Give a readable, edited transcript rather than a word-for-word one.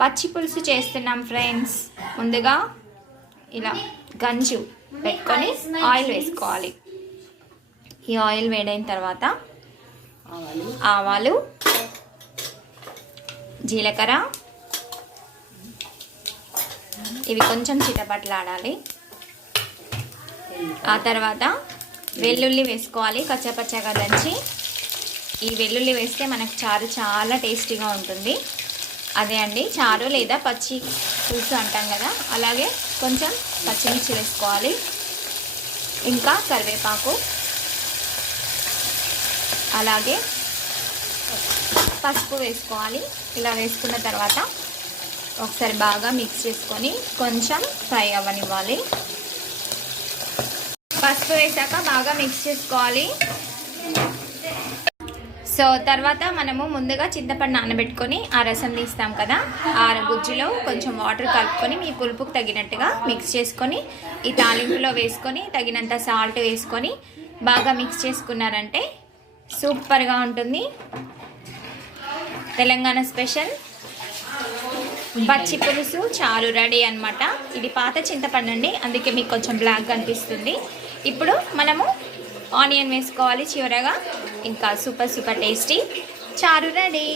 పచ్చి పులుసు చేస్తున్నాం ఫ్రెండ్స్. ముందుగా ఇలా గంజు పెట్టుకొని ఆయిల్ వేసుకోవాలి. ఈ ఆయిల్ వేడైన తర్వాత ఆవాలు, జీలకర్ర ఇవి కొంచెం చిటపట్లాడాలి. ఆ తర్వాత వెల్లుల్లి వేసుకోవాలి కచ్చపచ్చగా దంచి. ఈ వెల్లుల్లి వేస్తే మనకు చారు చాలా టేస్టీగా ఉంటుంది. అదే అండి చారు లేదా పచ్చి పులుసు అంటాం కదా, అలాగే కొంచెం పచ్చిమిర్చి వేసుకోవాలి. ఇంకా కరివేపాకు, అలాగే పసుపు వేసుకోవాలి. ఇలా వేసుకున్న తర్వాత ఒకసారి బాగా మిక్స్ చేసుకొని కొంచెం ఫ్రై అవ్వనివ్వాలి. పసుపు వేసాక బాగా మిక్స్ చేసుకోవాలి. సో తర్వాత మనము ముందుగా చింతపండు నానబెట్టుకొని ఆ రసం తీస్తాం కదా, ఆ గుజ్జులో కొంచెం వాటర్ కలుపుకొని మీ పులుపుకు తగినట్టుగా మిక్స్ చేసుకొని ఈ తాలింపులో వేసుకొని తగినంత సాల్ట్ వేసుకొని బాగా మిక్స్ చేసుకున్నారంటే సూపర్గా ఉంటుంది. తెలంగాణ స్పెషల్ పచ్చి పులుసు చారు రెడీ అన్నమాట. ఇది పాత చింతపండు అండి, అందుకే మీకు కొంచెం బ్లాక్ కనిపిస్తుంది. ఇప్పుడు మనము ఆనియన్ వేసుకోవాలి చివరగా. ఇంకా సూపర్ టేస్టీ చారు రెడీ.